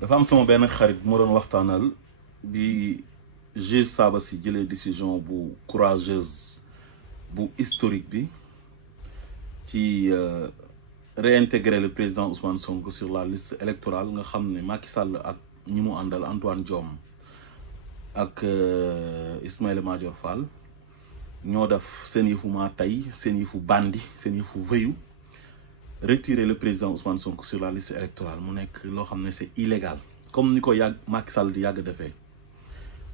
dafa am sama benn xarit bu ma doon waxtaanal bi juge Sabassy jëlee décision bu courageuse bu historique bi ci réintégrer le président Ousmane Sonko sur la liste électorale nga xam ne Macky Sall ak ñi mu àndal Antoine Diome ak Ismaïla Madior Fall ñoo def seen yëfu maa tey seen yëfu bandi seen yëfu vëyu retirer le président Ousmane Sonko sur la liste électorale mu nekk loo xam ne c'est illégal comme ni ko yàgg Macky Sall di yàgg defee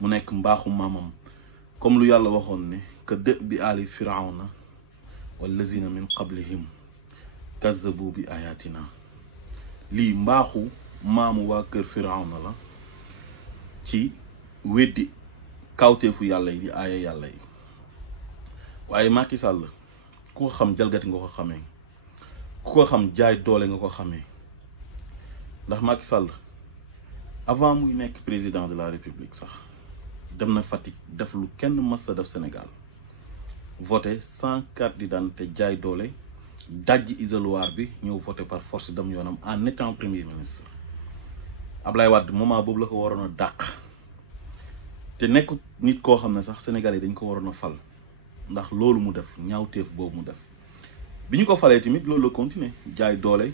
mu nekk mbaaxu maamam comme lu yàlla waxoon ne que dë bi aali firawna wallazina min qablihim kazzabu bi ayatina lii mbaaxu maamu waa kër firawna la ci weddi kawteefu yàlla yi di aaya yàlla yi waaye Macky Sall ku ko xam jalgati nga ko xamee ku ko xam jaay doole nga ko xamee ndax Macky Sall avant muy nekk président de la République sax dem na Fatick def lu kenn mës a def Sénégal voté sans carte d'identité jaay doole dajji isoloir bi ñëw voté par force dem yoonam en étant premier ministre Ablaye Wade moment boobu la ko waroon a dàq te nekk nit koo xam ne sax Sénégalais dañ ko waroon a fal ndax loolu mu def ñaawteef boobu mu def bi ñu ko falee tamit loolu la continuer jaay doole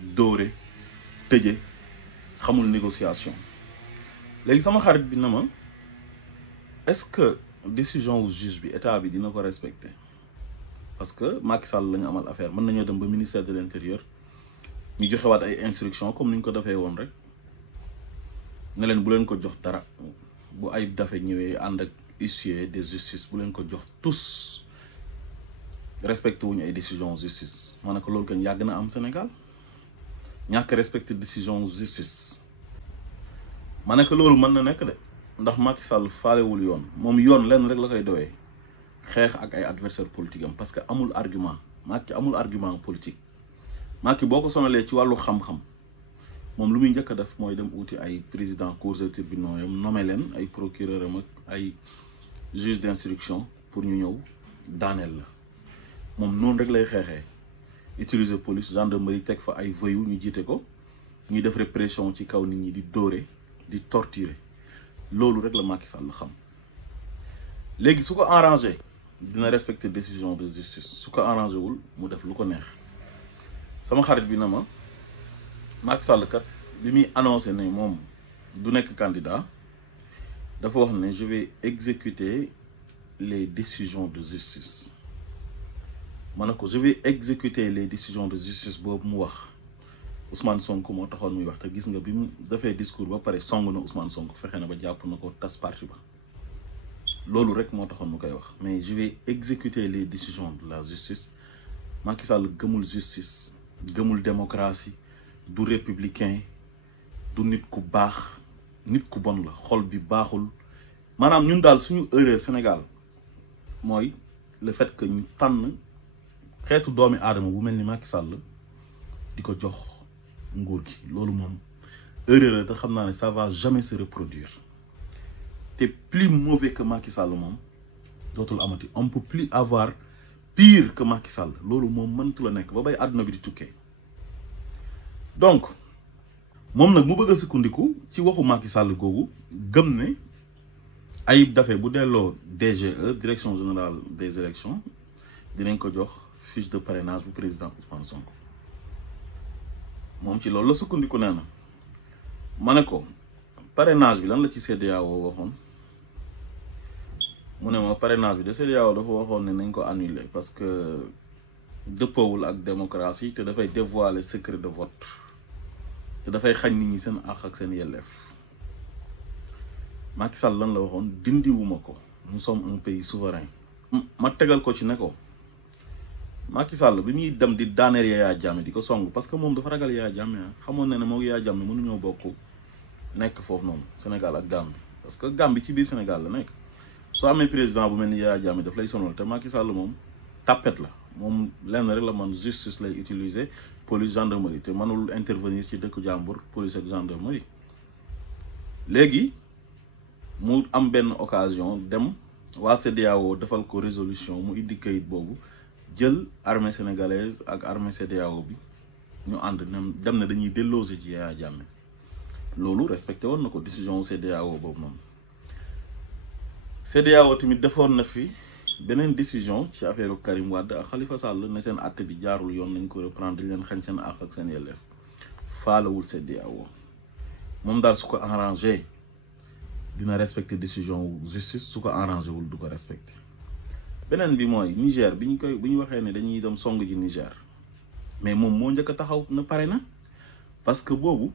dóore tëje xamul négociation léegi sama xarit bi na ma est-ce que décision wu juge bi état bi dina ko respecter parce que Macky Sall la ñu amal affaire mën nañoo dem ba ministère de l'intérieur ñu joxewaat ay instructions comme ni ñu ko defee woon rek ne leen bu leen ko jox dara bu ay dafe ñëwee ànd ak huissier de justice bu leen ko jox tous respecté wuñu ay décision justice ma ne ko loolu kañ yàgg na am Sénégal ñàkk respecté décision justice ma ne ko loolu mën na nekk de ndax Macky Sall faalewul yoon moom yoon lenn rek la koy doyee xeex ak ay adversaire politique am parce que amul argument Macky amul argument politique Macky boo ko sonalee ci wàllu xam-xam moom lu muy njëkk a def mooy dem uuti ay président cours et tribunaux yam nommé leen ay procureur am ak ay juge d'instruction pour ñu ñëw daaneel la moom noonu rek lay xeexee utiliser police gendarmerie teg fa ay voyous ñu jiite ko ñuy def répression ci kaw nit ñi di dóore di torturer loolu rek la Macky Sall xam léegi su ko arrangé dina respecter décision de justice su ko arrangé wul mu def lu ko neex sama xarit bi na ma Macky Sall kat bi muy annoncé ne moom du nekk candidat dafa wax ne je vais exécuter les décisions de justice ma ne ko je vais exécuter les décisions de justice boobu mu wax Ousmane Sonko moo taxoon muy wax te gis nga bi mu defee discours ba pare song na Ousmane Sonko fexe na ba jàpp na ko tas parti ba loolu rek moo taxoon mu koy wax mais je vais exécuter les décisions de la justice Macky Sall gëmul justice gëmul démocratie du républicain du nit ku baax nit ku bon la xol bi baaxul maanaam ñun daal suñu erreur Sénégal mooy le fait que ñu tànn xeetu doomi aadama bu mel ni Macky Sall di ko jox nguur gi loolu moom erreur la te xam naa ne ça va jamais se reproduire te plus mauvais que Macky Sall moom dootul amati on peut plus avoir pire que Macky Sall loolu moom mëntu la nekk ba bay àdduna bi di tukkee donc moom nag mu bëgg a sukkandiku ci waxu Macky Sall googu gëm ne Ayib Daffé bu delloo DGE direction générale des élections dinañ ko jox fiche de parrainage bu président Ousmane Sonko moom ci loolu la sukkandiku nee na ma ne ko parrainage bi lan la ci CEDEAO waxoon mu ne ma parrainage bi de CEDEAO dafa waxoon ne nañ ko annuler parce que dëppoowul ak démocratie te dafay dévoiler secret de vote te dafay xañ nit ñi seen àq ak seen yelleef Macky Sall lan la waxoon dindiwuma ko nous sommes un pays souverain ma tegal ko ci ne ko Macky Sall bi muy dem di daaneel Yaya Jammeh di ko song parce que moom dafa ragal Yaya Jammeh xamoon na ne moo Yaya Jammeh mënuñoo bokk nekk foofu noonu Sénégal ak Gambie parce que Gambie ci biir Sénégal la nekk soo amee président bu mel ni Yaya Jammeh daf lay sonal te Macky Sall moom tapet la moom lenn rek la man justice lay utiliser police gendarmerie te mënul intervenir ci dëkku jàmbur police ak gendarmerie léegi mu am benn occasion dem waa CEDEAO defal ko résolution mu indi kayit boobu jël armée sénégalaise ak armée CEDEAO bi ñu ànd dem na dañuy déloger ci Yaya Jammeh loolu respecté woon na ko décision CEDEAO boobu noonu. CEDEAO tamit defoon na fi beneen décision ci affaire Karim Wade ak Khalifa Sall ne seen àtte bi jaarul yoon nañ ko reprendre dañ leen xañ seen àq ak seen yelleef faalawul CEDEAO moom daal su ko arrangé dina respecté décision justice su ko arrangé wul du ko respecté. beneen bi mooy Niger bi ñu waxee ne dañuy dem song ji Niger mais moom moo njëkk a taxaw na pare na parce que boobu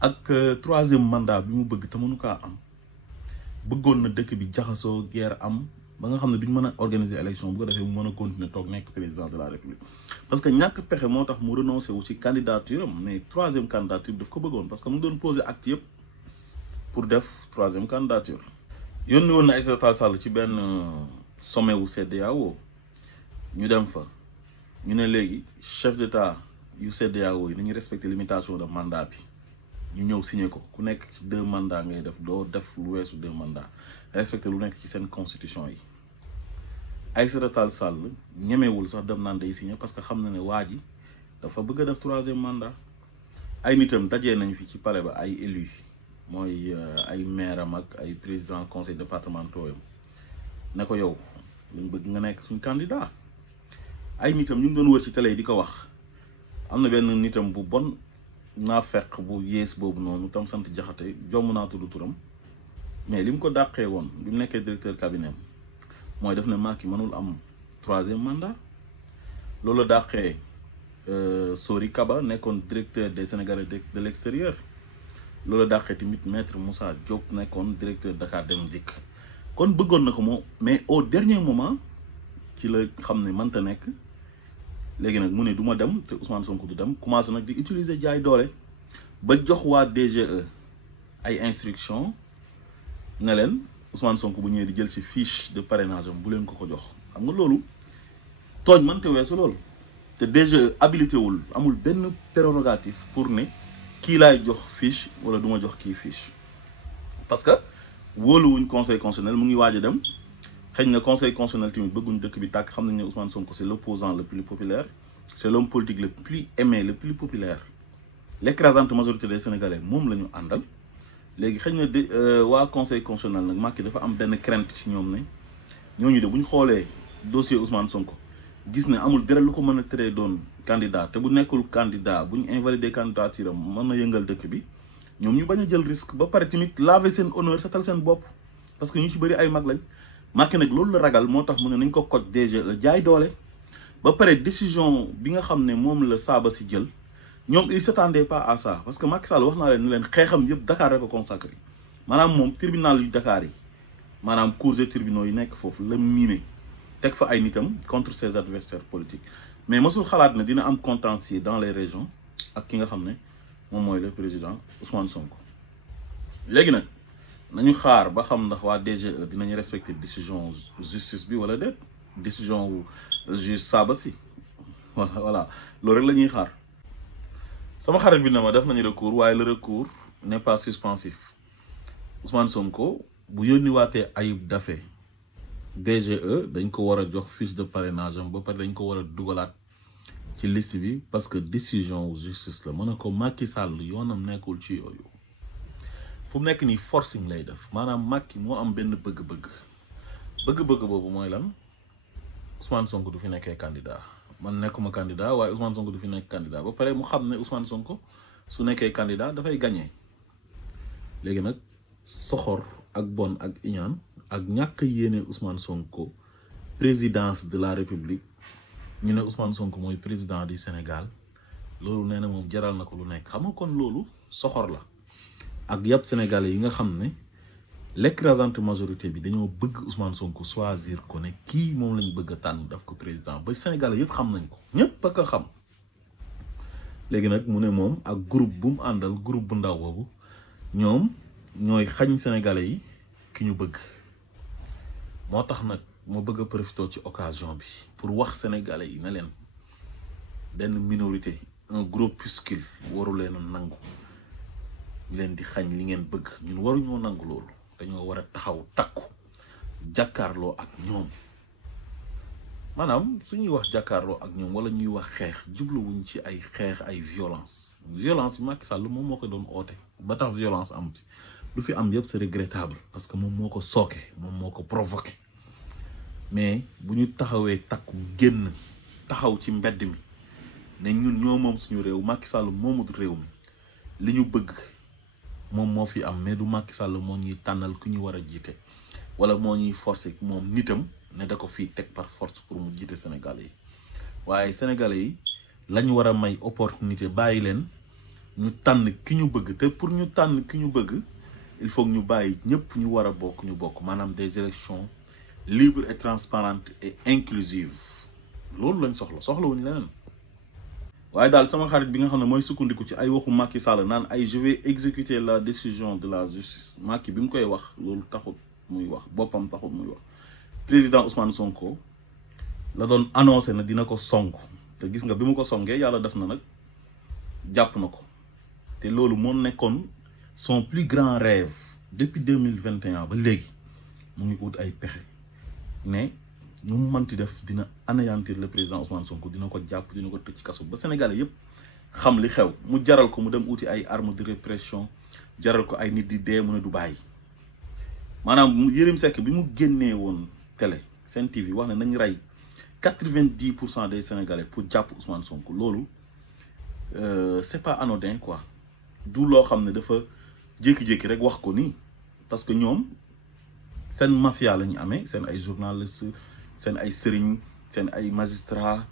ak troisième mandat bi mu bëgg te mënu kaa am bëggoon na dëkk bi jaxasoo guerre am ba nga xam ne duñ mën a organiser élection bu ko defee mu mën a continuer toog nekk président de la république parce que ñàkk pexe moo tax mu renoncé wu ci candidature am mais troisième candidature daf ko bëggoon parce que mu doon poser acte yëpp pour def troisième candidature. yónni woon na Aïssata Tall Sall ci benn sommet wu CEDEAO ñu dem fa ñu ne léegi chef d'état yu CEDEAO yi nañu respecter limitation de mandat bi ñu ñëw signé ko ku nekk ci 2 mandats ngay def doo def lu weesu 2 mandats respecter lu nekk ci seen constitution yi. Aïssata Tall Sall ñemewul sax dem naan day signé parce que xam na ne waa ji dafa bëgg a def 3e mandat. ay nitam dajee nañ fi ci palais ba ay élus mooy ay maire am ak ay président conseil départementaux yam ne ko yow lañ bëgg nga nekk suñ candidat. ay nitam ñu ngi doon wër ci télé yi di ko wax am na benn nitam bu bon naa fekk bu yées boobu noonu tam sant Jaxate jomm naa tudd turam mais li mu ko dàqee woon bi mu nekkee directeur cabinet mooy def ne Macky mënul am 3e mandat. loolu dàqee Sori Kaba nekkoon directeur des Sénégalais de l'extérieur. loolu dàqee tamit maître Moussa Diop nekkoon directeur Dakar Dem Dikk kon bëggoon na ko moom mais au dernier moment ci la xam ne mënta nekk léegi nag mu ne du ma dem te Ousmane Sonko du dem commencé nag di utiliser jaay doole ba jox waa DGE ay instructions ne leen Ousmane Sonko bu ñëwee di jël ci fiche de parrainage am bu leen ko jox xam nga loolu tooñ mënta weesu loolu te DGE habilité wul amul benn prérogative pour ne kii laay jox fiche wala du ma jox kii fiche parce que wóoluwuñ conseil constitutionnel mu ngi waaj a dem. xëy na conseil constitutionnel tamit bëgguñ dëkk bi tàkk xam nañ ne Ousmane Sonko c'est l'opposant le plus populaire c'est l'homme politique le plus aimé le plus populaire l'écrasante majorité des Sénégalais moom la ñu àndal léegi xëy na waa conseil constitutionnel nag Macky dafa am benn crainte ci ñoom ne ñooñu de bu ñu xoolee dossier Ousmane Sonko gis ne amul dara lu ko mën a teree doon candidat te bu nekkul candidat bu ñu invalider candidature am mën na yëngal dëkk bi ñoom ñu bañ a jël risque ba pare tamit laver seen honneur setal seen bopp parce que ñu ci bëri ay mag lañ. Macky nag loolu la ragal moo tax mu ne nañ ko koj DGE jaay doole ba pare décision bi nga xam ne moom la saaba si jël ñoom il s'attendait pas à ça parce que Macky Sall wax naa leen ne leen xeexam yëpp Dakar rek ko consacré maanaam moom tribunal yu Dakar yi maanaam cours et tribunaux yi nekk foofu la miine teg fa ay nitam contre ses adversaires politiques mais mosul xalaat ne dina am contentieux dans les régions ak ki nga xam ne moom mooy le président Ousmane Sonko. léegi nag nañu xaar ba xam ndax waa DGE dinañu respecter décision justice bi wala déet décision juge Sabassi voilà loolu rek la ñuy xaar. sama xarit bi ne ma def nañu recours waaye le recours n'est pas suspensif Ousmane Sonko bu yónni waatee Ayib Daffé DGE dañ ko war a jox fiche de parrainage am ba pare dañ ko war a dugalaat ci liste bi parce que décision justice la mën na ko Macky Sall yoonam nekkul ci yooyu. fu mu nekk nii forcing lay def maanaam Macky moo am benn bëgg-bëgg boobu mooy lan Ousmane Sonko du fi nekkee candidat man nekkuma candidat waaye Ousmane Sonko du fi nekk candidat ba pare mu xam ne Ousmane Sonko su nekkee candidat dafay gagné léegi nag soxor ak bon ak iñaan ak ñàkk yéene Ousmane Sonko présidence de la République ñu ne Ousmane Sonko mooy président du Sénégal loolu nee na moom jaral na ko lu nekk xam nga kon loolu soxor la. ak yàpp sénégalais yi nga xam ne l'écrasante majorité bi dañoo bëgg Ousmane Sonko choisir ko ne kii moom lañ bëgg a tànn daf ko président ba sénégalais yëpp xam nañ ko ñëpp a ko xam léegi nag mu ne moom ak groupe bu mu àndal groupe bu ndaw boobu ñoom ñooy xañ sénégalais yi ki ñu bëgg moo tax nag moo bëgg a profité ci occasion bi pour wax sénégalais yi ne leen benn minorité un groupuscule waru leen a nangu ñu leen di xañ li ngeen bëgg ñun waruñoo nangu loolu dañoo war a taxaw takku jàkkaarloo ak ñoom maanaam su ñuy wax jàkkaarloo ak ñoom wala ñuy wax xeex jubluwuñ ci ay xeex ay violence violence bi Macky Sall moom moo ko doon oote ba tax violence am ci lu fi am yëpp c'est regrettable parce que moom moo ko sooke moom moo ko provoqué mais bu ñu taxawee takku génn taxaw ci mbedd mi ne ñun ñoo moom suñu réew Macky Sall moomut réew mi li ñu bëgg moom moo fi am mais du Macky Sall moo ñuy tànnal ku ñu war a jiite wala moo ñuy forcer moom nitam ne da ko fii teg par force pour mu jiite Sénégalais yi waaye Sénégalais yi lañ war a may opportunité bàyyi leen ñu tànn ki ñu bëgg te pour ñu tànn ki ñu bëgg il faut que ñu bàyyi ñëpp ñu war a bokk ñu bokk maanaam des élections libres et transparentes et inclusives loolu lañ soxlawuñu leneen. waaye daal sama xarit bi nga xam ne mooy sukkandiku ci ay waxu Macky Sall naan ay je vais exécuter la décision de la justice Macky bi mu koy wax loolu taxut muy wax boppam taxut muy wax président Ousmane Sonko la doon annoncé na dina ko song te gis nga bi mu ko songee yàlla def na nag jàpp na ko te loolu moo nekkoon son plus grand rêve depuis 2021 ba léegi mu ngi ut ay pexe ne ñu mu mënti def dina anéantir le président Ousmane Sonko dina ko jàpp dina ko tëj ci kaso ba Sénégalais yëpp xam li xew mu jaral ko mu dem uti ay armes de répression jaral ko ay nit di dee mu ne du bàyyi maanaam Yérim Seck bi mu génnee woon télé Sen TV wax ne nañ rey 90% des Sénégalais pour jàpp Ousmane Sonko loolu c'est pas anodin quoi du loo xam ne dafa jékki-jékki rek wax ko nii parce que ñoom seen mafia la ñu amee seen ay journalistes seen ay sëriñ seen ay magistrats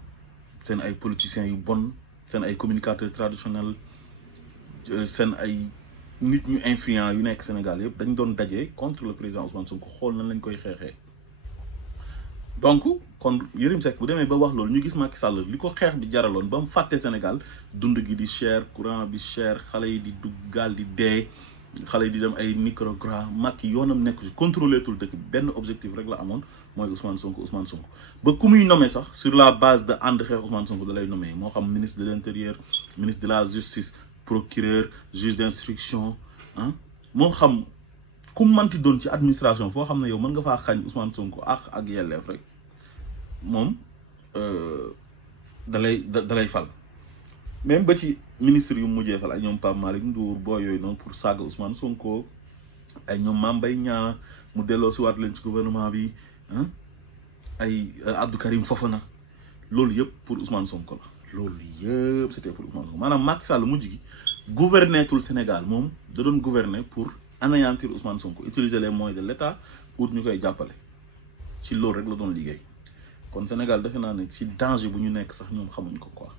seen ay politiciens yu bon seen ay communicateurs traditionnels seen ay nit ñu influents yu nekk Sénégal yëpp dañ doon dajee contre le président Ousmane Sonko xool nañ lañ koy xeexee donc kon Yérim Seck bu demee ba wax loolu ñu gis Macky Sall li ko xeex bi jaraloon ba mu fàtte Sénégal dund gi di cher courant bi cher xale yi di dugg gaal di dee xale yi di dem ay microgras Macky yoonam nekk ci contrôlé tul dëkk benn objectif rek la amoon mooy Ousmane Sonko ba ku muy nommé sax sur la base de ànd xeex Ousmane Sonko da lay nommé moo xam ministre de l'intérieur ministre de la justice procureur juge d'instruction ah moo xam ku manti doon ci administration foo xam ne yow mën nga faa xañ Ousmane Sonko ak yelleef rek moom dalay fal même ba ci ministre yu mujjee fal ay ñoom Pape Malick Ndour boo yooyu noonu pour saaga Ousmane Sonko ay ñoom Mame Mbaye Niang mu delloo si waat leen ci gouvernement bi ay Abdou Karim Fofana loolu yëpp pour Ousmane Sonko la loolu yëpp c'était pour Ousmane Sonko maanaam Macky Sall mujj gi gouverner tout le Sénégal moom da doon gouverner pour anéantir Ousmane Sonko utiliser les moyens de l'État pour ñu koy jàppale ci loolu rek la doon liggéey kon Sénégal defe naa ne ci danger bu ñu nekk sax ñoom xamuñ ko quoi.